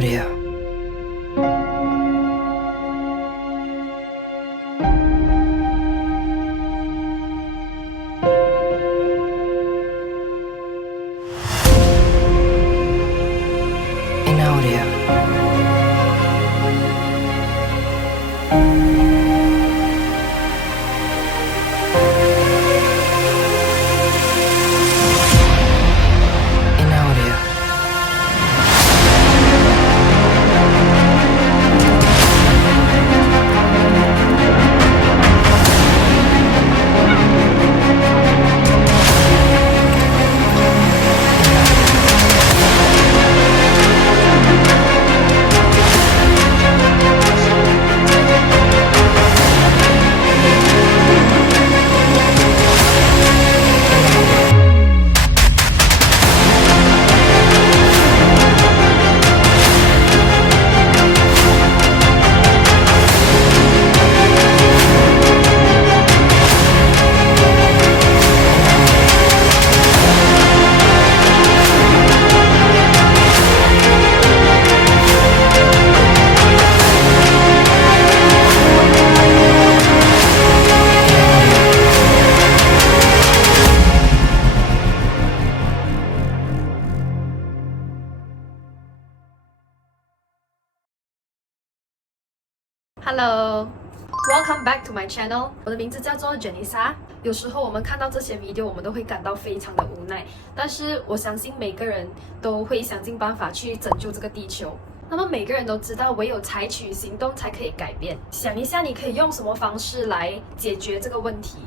audio. In audio. In audio. Hello, welcome back to my channel. 我的名字叫做 Janessa。有时候我们看到这些 video， 我们都会感到非常的无奈。但是我相信每个人都会想尽办法去拯救这个地球。那么每个人都知道，唯有采取行动才可以改变。想一下，你可以用什么方式来解决这个问题？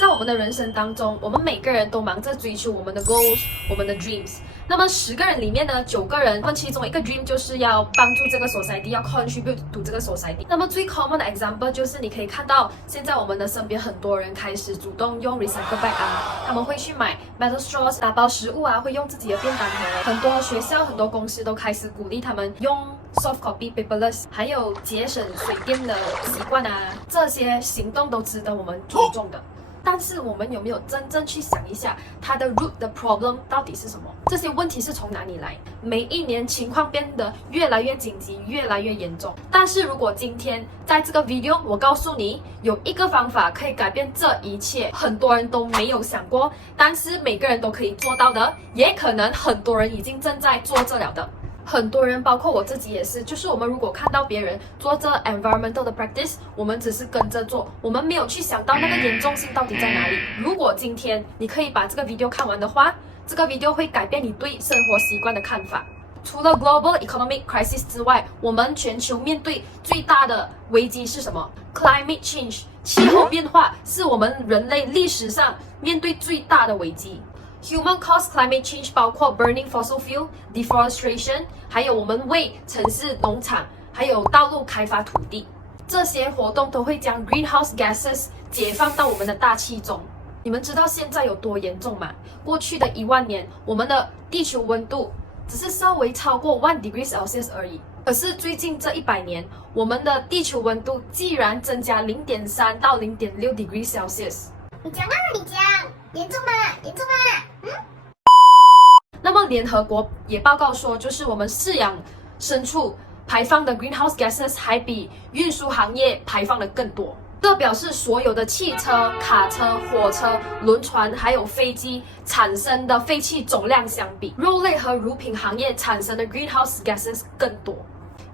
在我们的人生当中，我们每个人都忙着追求我们的 goals， 我们的 dreams。那么10个人里面呢，9个人，他们其中一个 dream 就是要帮助这个 society， 要 contribute to 这个 society。那么最 common 的 example 就是你可以看到，现在我们的身边很多人开始主动用 recycle bag 啊，他们会去买 metal straws 打包食物啊，会用自己的便当盒。很多学校、很多公司都开始鼓励他们用 soft copy paperless， 还有节省水电的习惯啊，这些行动都值得我们尊重的。但是我们有没有真正去想一下，它的 root 的 problem 到底是什么？这些问题是从哪里来？每一年情况变得越来越紧急，越来越严重。但是如果今天在这个 video 我告诉你有一个方法可以改变这一切，很多人都没有想过，但是每个人都可以做到的，也可能很多人已经正在做这了的。很多人，包括我自己也是，就是我们如果看到别人做这 environmental 的 practice， 我们只是跟着做，我们没有去想到那个严重性到底在哪里。如果今天你可以把这个 video 看完的话，这个 video 会改变你对生活习惯的看法。除了 global economic crisis 之外，我们全球面对最大的危机是什么？ Climate change， 气候变化是我们人类历史上面对最大的危机。Human-caused climate change 包括 burning fossil fuel, deforestation， 还有我们为城市、农场还有道路开发土地，这些活动都会将 greenhouse gases 解放到我们的大气中。你们知道现在有多严重吗？过去的1万年，我们的地球温度只是稍微超过1 degree Celsius 而已。可是最近这100年，我们的地球温度竟然增加 0.3 到 0.6 degree Celsius。你讲啊，你讲，严重吗？严重吗？那么联合国也报告说，就是我们饲养牲畜排放的 greenhouse gases 还比运输行业排放的更多。这表示所有的汽车、卡车、火车、轮船还有飞机产生的废气总量相比，肉类和乳品行业产生的 greenhouse gases 更多。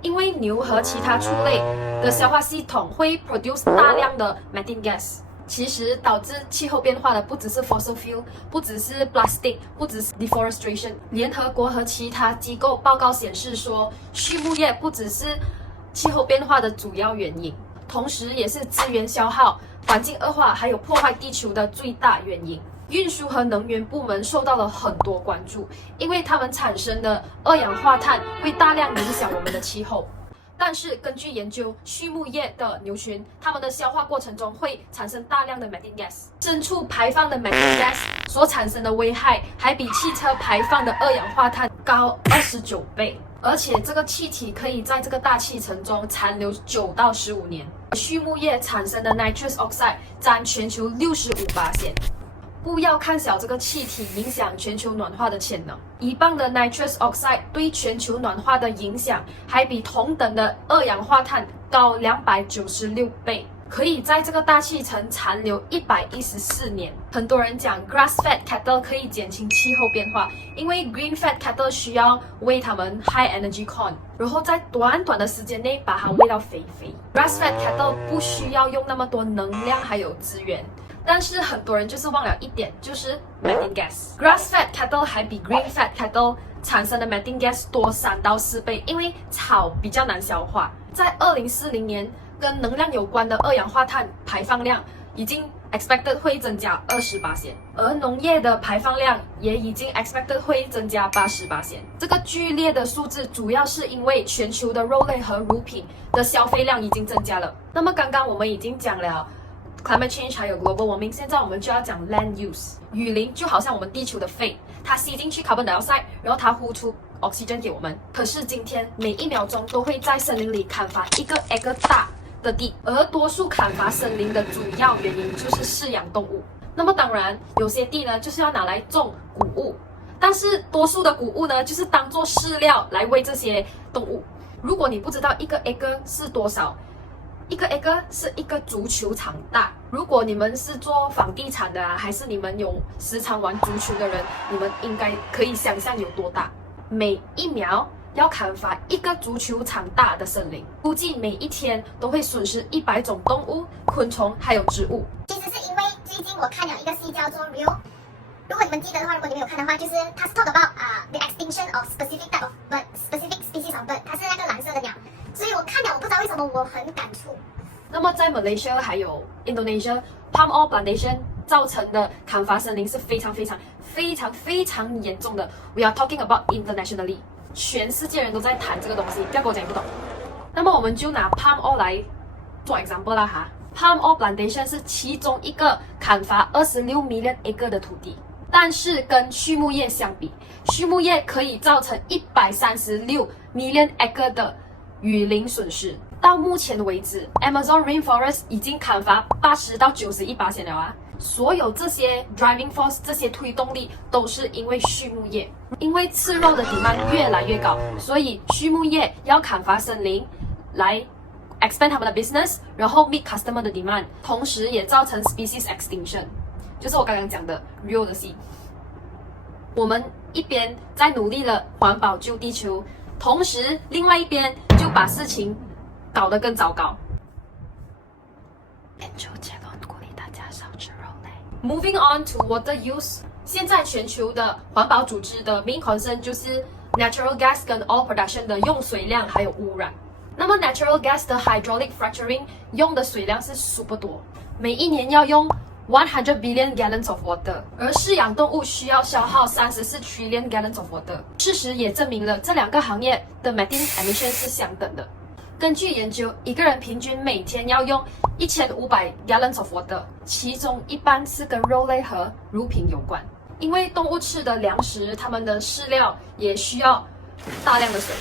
因为牛和其他畜类的消化系统会 produce 大量的 methane gas。其实导致气候变化的不只是 fossil fuel， 不只是 plastic， 不只是 deforestation。联合国和其他机构报告显示说，畜牧业不只是气候变化的主要原因，同时也是资源消耗、环境恶化还有破坏地球的最大原因。运输和能源部门受到了很多关注，因为它们产生的二氧化碳会大量影响我们的气候。但是根据研究，畜牧业的牛群，它们的消化过程中会产生大量的 methane gas， 牲畜排放的 methane gas 所产生的危害，还比汽车排放的二氧化碳高29倍。而且这个气体可以在这个大气层中残留9到15年。畜牧业产生的 nitrous oxide 占全球65%。不要看小这个气体影响全球暖化的潜能。1磅的 nitrous oxide 对全球暖化的影响还比同等的二氧化碳高296倍，可以在这个大气层残留114年。很多人讲 grass-fed cattle 可以减轻气候变化，因为 green-fed cattle 需要喂它们 high-energy corn， 然后在短的时间内把它喂到肥。grass-fed cattle 不需要用那么多能量还有资源。但是很多人就是忘了一点，就是 methane gas。grass-fed cattle 还比 green-fed cattle 产生的 methane gas 多3到4倍，因为草比较难消化。在2040年，跟能量有关的二氧化碳排放量已经 expected 会增加20%，而农业的排放量也已经 expected 会增加80%。这个剧烈的数字主要是因为全球的肉类和乳品的消费量已经增加了。那么刚刚我们已经讲了climate change 还有 global warming， 现在我们就要讲 land use。雨林就好像我们地球的肺，它吸进去 carbon dioxide， 然后它呼出 oxygen 给我们。可是今天每1秒钟都会在森林里砍伐1个 acre 大的地，而多数砍伐森林的主要原因就是饲养动物。那么当然，有些地呢就是要拿来种谷物，但是多数的谷物呢就是当做饲料来喂这些动物。如果你不知道1个 acre 是多少，1个 acre 是1个足球场大。如果你们是做房地产的还是你们有时常玩足球的人，你们应该可以想象有多大。每1秒要砍伐1个足球场大的森林，估计每一天都会损失100种动物、昆虫还有植物。其实是因为最近我看了一个戏叫做《Rio》，如果你们记得的话，如果你们有看的话，就是它是 talk about the extinction of specific type of bird, specific species of bird， 它是那个蓝色的鸟。所以我看了，我不知道为什么我很感触。那么在 Malaysia 还有 Indonesia palm oil plantation 造成的砍伐森林是非常严重的。We are talking about internationally， 全世界人都在谈这个东西，不要跟我讲不懂。那么我们就拿 palm oil 来做 example 啦哈。palm oil plantation 是其中一个砍伐26 million acre 的土地，但是跟畜牧业相比，畜牧业可以造成136 million acre 的雨林损失。到目前为止 ，Amazon Rainforest 已经砍伐80到91%了啊！所有这些 driving force 这些推动力都是因为畜牧业，因为吃肉的 demand 越来越高，所以畜牧业要砍伐森林来 expand 他们的 business， 然后 meet customer 的 demand， 同时也造成 species extinction， 就是我刚刚讲的 Rio 的戏。我们一边在努力了环保救地球，同时另外一边就把事情搞得更糟糕。研究结论鼓励大家少吃肉类。Moving on to water use， 现在全球的环保组织的 main concern 就是 natural gas 跟 oil production 的用水量还有污染。那么 natural gas 的 hydraulic fracturing 用的水量是 super 多，每一年要用100 billion gallons of water， 而饲养动物需要消耗34 trillion gallons of water。事实也证明了这2个行业的 methane emission 是相等的。根据研究，一个人平均每天要用1500 gallons of water， 其中一半是跟肉类和乳品有关。因为动物吃的粮食，它们的饲料也需要大量的水，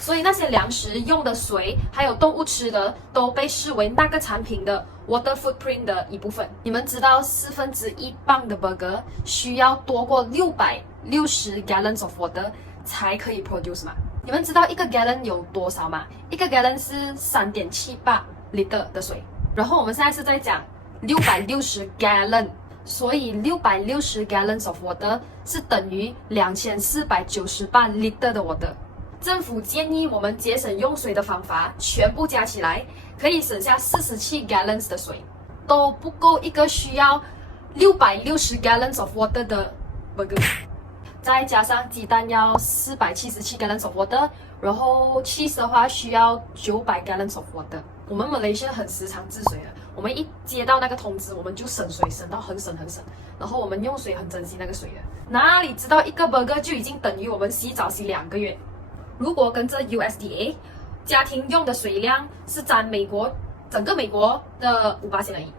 所以那些粮食用的水，还有动物吃的，都被视为那个产品的 water footprint 的一部分。你们知道1/4磅的 burger 需要多过660 gallons of water 才可以 produce 吗？你们知道1个 gallon 有多少吗？1个 gallon 是3.78 liter 的水。然后我们现在是在讲660 gallon， 所以660 gallons of water 是等于2498 liter 的 water。政府建议我们节省用水的方法，全部加起来可以省下47 gallons 的水，都不够一个需要660 gallons of water 的 burger。再加上鸡蛋要477 gallons of water， 然后 cheese 的话需要900 gallons of water。我们 Malaysia 很时常治水的，我们一接到那个通知，我们就省水，省到很省，然后我们用水很珍惜那个水的。哪里知道1个 burger 就已经等于我们洗澡洗2个月。如果跟着 USDA， 家庭用的水量是占整个美国的5%而已，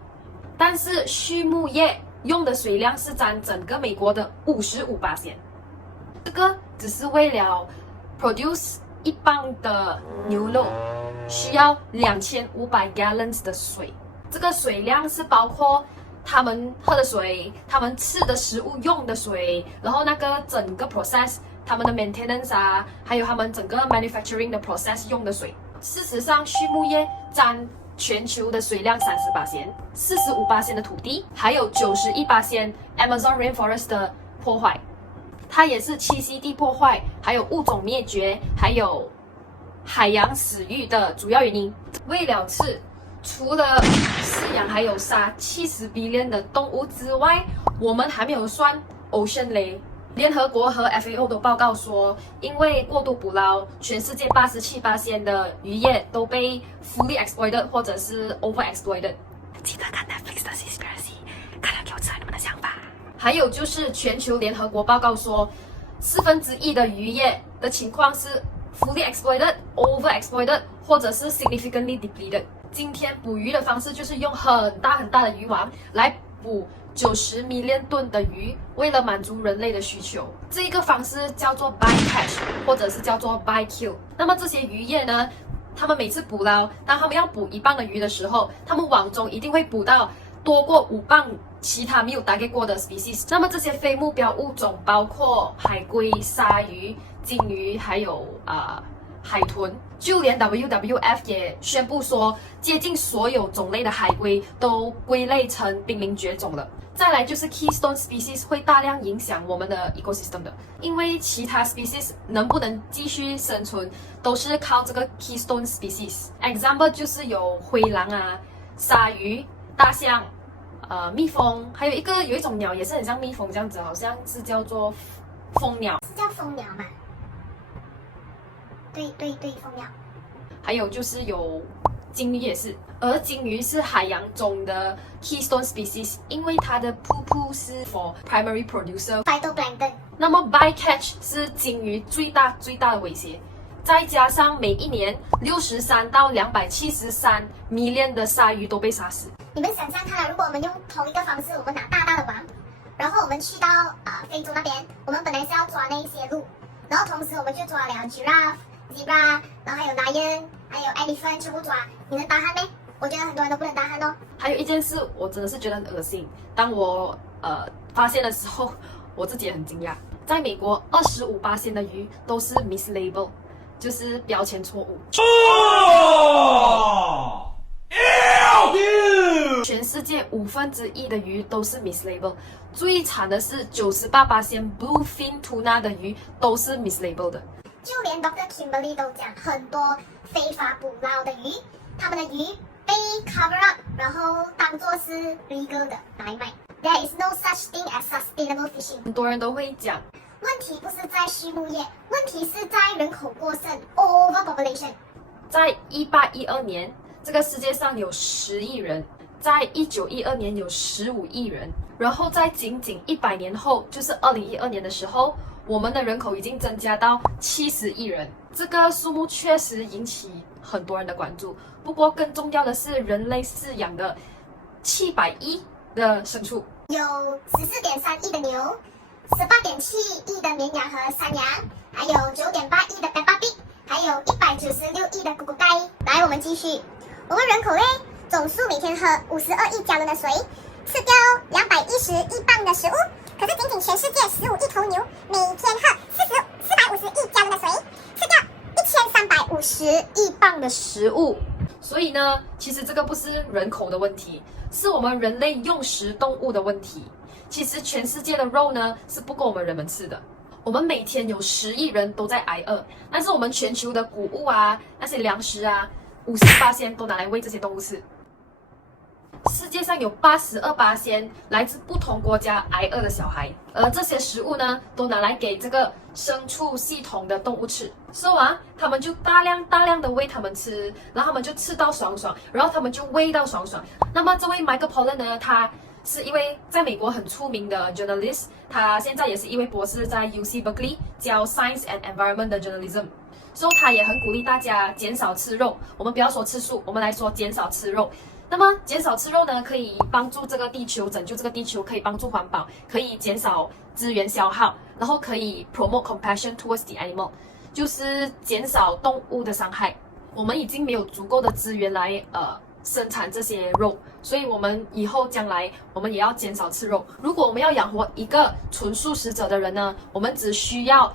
但是畜牧业用的水量是占整个美国的55%。这个只是为了 produce 1磅的牛肉需要2500 gallons 的水，这个水量是包括他们喝的水，他们吃的食物用的水，然后那个整个 process， 他们的 maintenance 啊，还有他们整个 manufacturing 的 process 用的水。事实上，畜牧业占全球的水量38%，45%的土地，还有91% Amazon rainforest 的破坏，它也是栖息地破坏，还有物种灭绝，还有海洋死域的主要原因。为了吃，除了饲养还有杀70 billion 的动物之外，我们还没有算 ocean 嘞。联合国和 FAO 都报告说，因为过度捕捞，全世界87% 的渔业都被 fully exploited 或者是 overexploited。记得看 Netflix 的 Seaspiracy， 看了给我知道你们的想法。还有就是全球联合国报告说，1/4的渔业的情况是 fully exploited、overexploited 或者是 significantly depleted。今天捕鱼的方式就是用很大的渔网来捕90 million 吨的鱼，为了满足人类的需求。这个方式叫做 bycatch， 或者是叫做 bykill。那么这些渔业呢，他们每次捕捞，当他们要捕1磅的鱼的时候，他们网中一定会捕到多过5磅其他没有target过的 species。那么这些非目标物种包括海龟、鲨鱼、鲸鱼，还有海豚。就连 WWF 也宣布说，接近所有种类的海龟都归类成濒临绝种了。再来就是 keystone species 会大量影响我们的 ecosystem 的，因为其他 species 能不能继续生存，都是靠这个 keystone species。example 就是有灰狼啊、鲨鱼、大象、蜜蜂，还有有一种鸟也是很像蜜蜂这样子，好像是叫做蜂鸟，是叫蜂鸟嘛？对，蜂鸟。还有就是有鲸鱼也是，而鲸鱼是海洋中的 keystone species， 因为它的噗噗是 for primary producer phytoplankton。那么 bycatch 是鲸鱼最大的威胁，再加上每一年63到273 million 的鲨鱼都被杀死。你们想象看如果我们用同一个方式，我们拿大的网，然后我们去到非洲那边，我们本来是要抓那一些鹿，然后同时我们就抓了 giraffe、zebra， 然后还有 lion， 还有 elephant， 全部抓，你能打鼾吗？我觉得很多人都不能打鼾哦。还有一件事，我真的是觉得很恶心。当我发现的时候，我自己也很惊讶。在美国，25% 的鱼都是 mislabel， 就是标签错误。全世界1/5的鱼都是 mislabel， 最惨的是98% bluefin tuna 的鱼都是 mislabel 的。就连 Dr. Kimberly 都讲，很多非法捕捞的鱼，他们的鱼被 cover up， 然后当作是 legal 的拿来卖。There is no such thing as sustainable fishing。很多人都会讲，问题不是在畜牧业，问题是在人口过剩 overpopulation。在1812年，这个世界上有10亿人，在1912年有15亿人，然后在仅仅100年后，就是2012年的时候，我们的人口已经增加到70亿人。这个数目确实引起很多人的关注。不过更重要的是，人类饲养的700亿的牲畜，有14.3亿的牛，18.7亿的绵羊和山羊，还有9.8亿的 Peppa Pig， 还有196亿的咕咕盖。来，我们继续。我们人口嘞，总数每天喝52亿加仑的水，吃掉210亿磅的食物。可是仅仅全世界15亿头牛每天喝450亿加仑的水，吃掉1350亿磅的食物。所以呢，其实这个不是人口的问题，是我们人类用食动物的问题。其实全世界的肉呢是不够我们人们吃的。我们每天有10亿人都在挨饿，但是我们全球的谷物啊，那些粮食啊，50% 都拿来喂这些动物吃。世界上有82% 来自不同国家挨饿的小孩，而这些食物呢，都拿来给这个牲畜系统的动物吃。说完，他们就大量的喂他们吃，然后他们就吃到爽爽，然后他们就喂到爽爽。那么这位 Michael Pollan 呢，他是一位在美国很出名的 journalist， 他现在也是一位博士，在 UC Berkeley 教 Science and Environment 的 journalism。所以他也很鼓励大家减少吃肉。我们不要说吃素，我们来说减少吃肉。那么减少吃肉呢，可以帮助这个地球，拯救这个地球，可以帮助环保，可以减少资源消耗，然后可以 promote compassion towards the animal， 就是减少动物的伤害。我们已经没有足够的资源来生产这些肉，所以我们以后将来我们也要减少吃肉。如果我们要养活一个纯素食者的人呢，我们只需要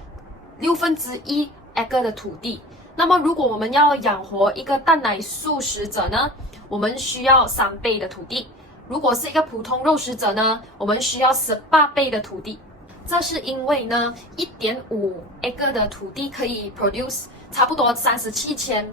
1/6 acre 的土地。那么如果我们要养活一个蛋奶素食者呢，我们需要3倍的土地。如果是一个普通肉食者呢，我们需要18倍的土地。这是因为呢，1.5 acre 的土地可以 produce 差不多37000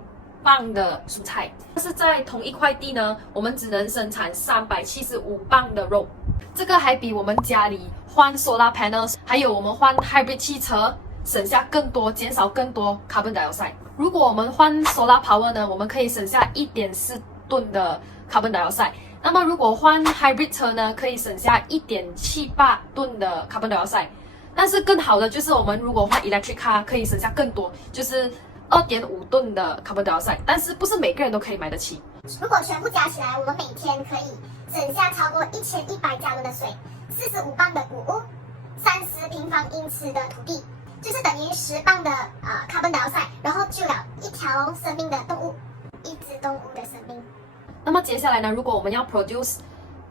磅的蔬菜，但是在同一块地呢，我们只能生产375磅的肉。这个还比我们家里换 solar panels， 还有我们换 hybrid 汽车省下更多，减少更多 carbon dioxide。如果我们换 solar power 呢，我们可以省下1.4吨的 carbon dioxide。那么如果换 hybrid 车呢，可以省下1.78吨的 carbon dioxide。但是更好的就是我们如果换 electric car 可以省下更多，就是2.5吨的 carbon dioxide， 但是不是每个人都可以买得起。如果全部加起来，我们每天可以省下超过1100加仑的水，45磅的谷物，30平方英尺的土地，就是等于10磅的carbon dioxide，然后救了一条生命的动物，一只动物的生命。那么接下来呢，如果我们要 produce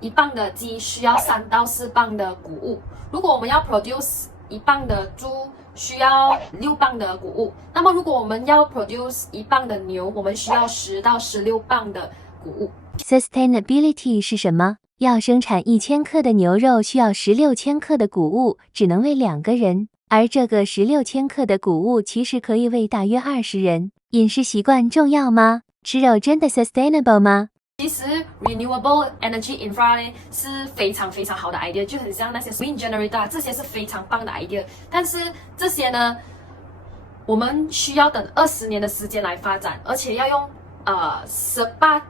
1磅的鸡，需要3到4磅的谷物；如果我们要 produce 1磅的猪，需要6磅的谷物。那么如果我们要 produce 1磅的牛，我们需要10到16磅的谷物。Sustainability 是什么？要生产1000克的牛肉，需要16千克的谷物，只能喂2个人。而这个16千克的谷物其实可以喂大约20人。饮食习惯重要吗？吃肉真的 sustainable 吗？其实 renewable energy infra 呢是非常非常好的 idea， 就很像那些 wind generator， 这些是非常棒的 idea。但是这些呢，我们需要等20年的时间来发展，而且要用18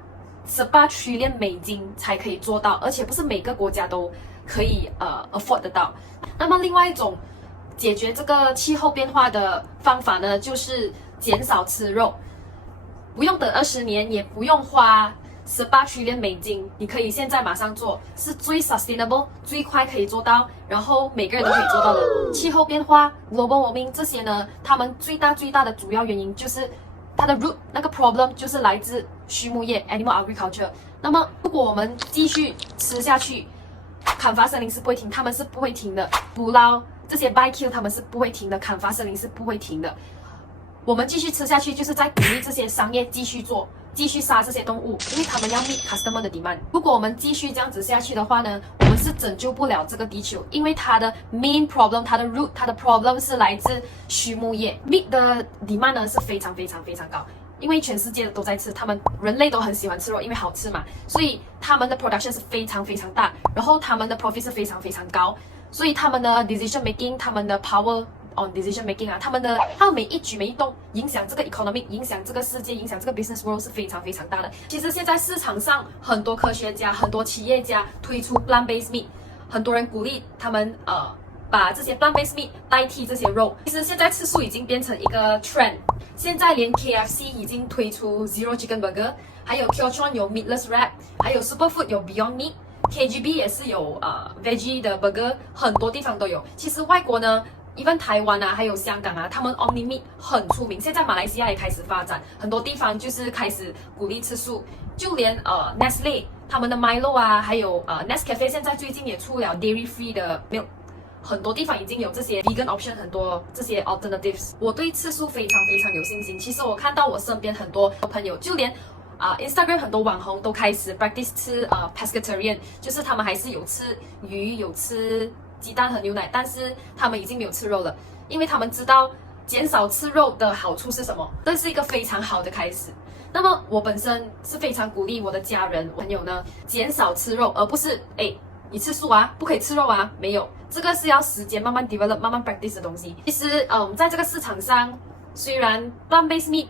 trillion 美金才可以做到，而且不是每个国家都可以afford 得到。那么另外一种解决这个气候变化的方法呢，就是减少吃肉，不用等20年，也不用花18 trillion 美金，你可以现在马上做，是最 sustainable 最快可以做到，然后每个人都可以做到的。气候变化 global warming 这些呢，他们最大的主要原因就是它的 root 那个 problem 就是来自畜牧业 animal agriculture。那么如果我们继续吃下去，砍伐森林是不会停，他们是不会停的，捕捞这些 barbecue 他们是不会停的，砍伐森林是不会停的。我们继续吃下去，就是在鼓励这些商业继续做，继续杀这些动物，因为他们要 meet customer 的 demand。如果我们继续这样子下去的话呢，我们是拯救不了这个地球，因为它的 main problem， 它的 root， 它的 problem 是来自畜牧业。meat 的 demand 呢是非常高，因为全世界都在吃，他们人类都很喜欢吃肉，因为好吃嘛，所以他们的 production 是非常大，然后他们的 profit 是非常高，所以他们的 decision making， 他们的 power on decision making 他们每一举每一动影响这个 economic， 影响这个世界，影响这个 business world 是非常大的。其实现在市场上很多科学家、很多企业家推出 plant-based meat， 很多人鼓励他们把这些 plant-based meat 代替这些肉。其实现在吃素已经变成一个 trend， 现在连 KFC 已经推出 Zero Chicken Burger， 还有 Kyochon 有 Meatless Wrap， 还有 Superfood 有 Beyond Meat，KGB 也是有veggie 的 burger， 很多地方都有。其实外国呢，even 台湾还有香港他们 Omni Meat 很出名。现在马来西亚也开始发展，很多地方就是开始鼓励吃素，就连Nestle 他们的 Milo 还有Nescafe 现在最近也出了 dairy free 的 milk， 很多地方已经有这些 vegan option， 很多这些 alternatives。我对吃素非常有信心。其实我看到我身边很多朋友，就连Instagram 很多网红都开始 practice 吃pescatarian， 就是他们还是有吃鱼，有吃鸡蛋和牛奶，但是他们已经没有吃肉了，因为他们知道减少吃肉的好处是什么。这是一个非常好的开始。那么我本身是非常鼓励我的家人朋友呢减少吃肉，而不是你吃素不可以吃肉没有，这个是要时间慢慢 develop 慢慢 practice 的东西。其实在这个市场上，虽然 plant-based meat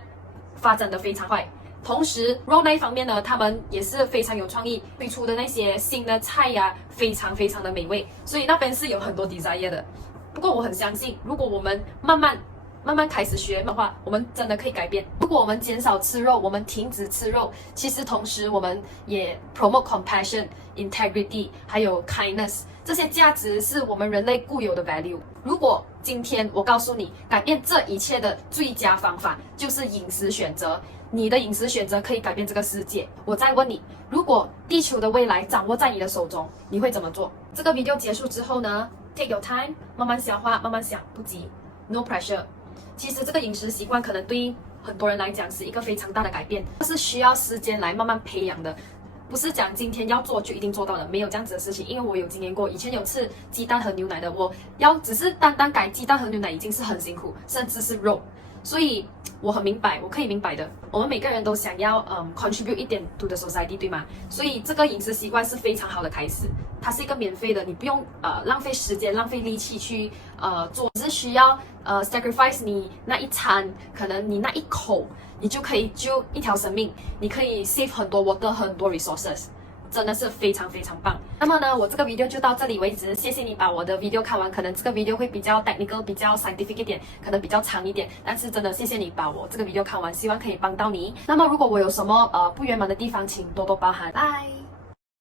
发展的非常快，同时肉那一方面呢，他们也是非常有创意，推出的那些新的菜非常的美味，所以那边是有很多 desire 的。不过我很相信，如果我们慢慢慢慢开始学的话，我们真的可以改变。如果我们减少吃肉，我们停止吃肉，其实同时我们也 promote compassion、integrity， 还有 kindness， 这些价值是我们人类固有的 value。如果今天我告诉你，改变这一切的最佳方法就是饮食选择，你的饮食选择可以改变这个世界。我再问你，如果地球的未来掌握在你的手中，你会怎么做？这个 video 结束之后呢 ，take your time， 慢慢消化，慢慢想，不急 ，no pressure。其实这个饮食习惯可能对很多人来讲是一个非常大的改变，是需要时间来慢慢培养的，不是讲今天要做就一定做到的，没有这样子的事情。因为我有经验过，以前有吃鸡蛋和牛奶的，我要只是单单改鸡蛋和牛奶已经是很辛苦，甚至是肉，所以我很明白，我可以明白的。我们每个人都想要contribute 一点 to the society， 对吗？所以这个饮食习惯是非常好的开始，它是一个免费的，你不用浪费时间、浪费力气去做，只是需要sacrifice 你那一餐，可能你那一口，你就可以救一条生命，你可以 save 很多 water 很多 resources。真的是非常非常棒。那么呢，我这个 video 就到这里为止，谢谢你把我的 video 看完。可能这个 video 会比较 technical， 比较 scientific 一点，可能比较长一点，但是真的谢谢你把我这个 video 看完，希望可以帮到你。那么如果我有什么不圆满的地方，请多多包涵。拜。